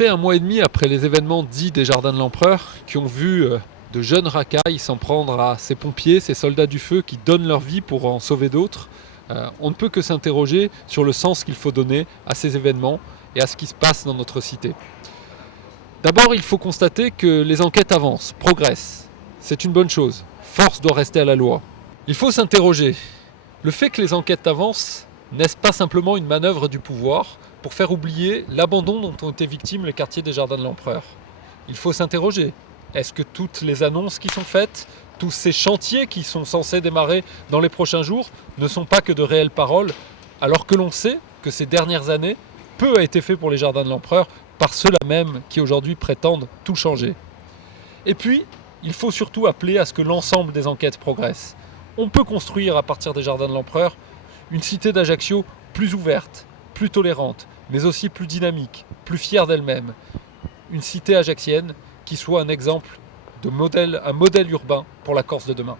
près un mois et demi après les événements dits des Jardins de l'Empereur, qui ont vu de jeunes racailles s'en prendre à ces pompiers, ces soldats du feu qui donnent leur vie pour en sauver d'autres, on ne peut que s'interroger sur le sens qu'il faut donner à ces événements et à ce qui se passe dans notre cité. D'abord, il faut constater que les enquêtes avancent, progressent. C'est une bonne chose. Force doit rester à la loi. Il faut s'interroger. Le fait que les enquêtes avancent, n'est-ce pas simplement une manœuvre du pouvoir pour faire oublier l'abandon dont ont été victimes les quartiers des Jardins de l'Empereur? Il faut s'interroger. Est-ce que toutes les annonces qui sont faites, tous ces chantiers qui sont censés démarrer dans les prochains jours, ne sont pas que de réelles paroles, alors que l'on sait que ces dernières années, peu a été fait pour les Jardins de l'Empereur par ceux-là même qui aujourd'hui prétendent tout changer? Et puis, il faut surtout appeler à ce que l'ensemble des enquêtes progressent. On peut construire à partir des Jardins de l'Empereur une cité d'Ajaccio plus ouverte, plus tolérante, mais aussi plus dynamique, plus fière d'elle-même. Une cité ajaxienne qui soit un exemple de modèle, un modèle urbain pour la Corse de demain.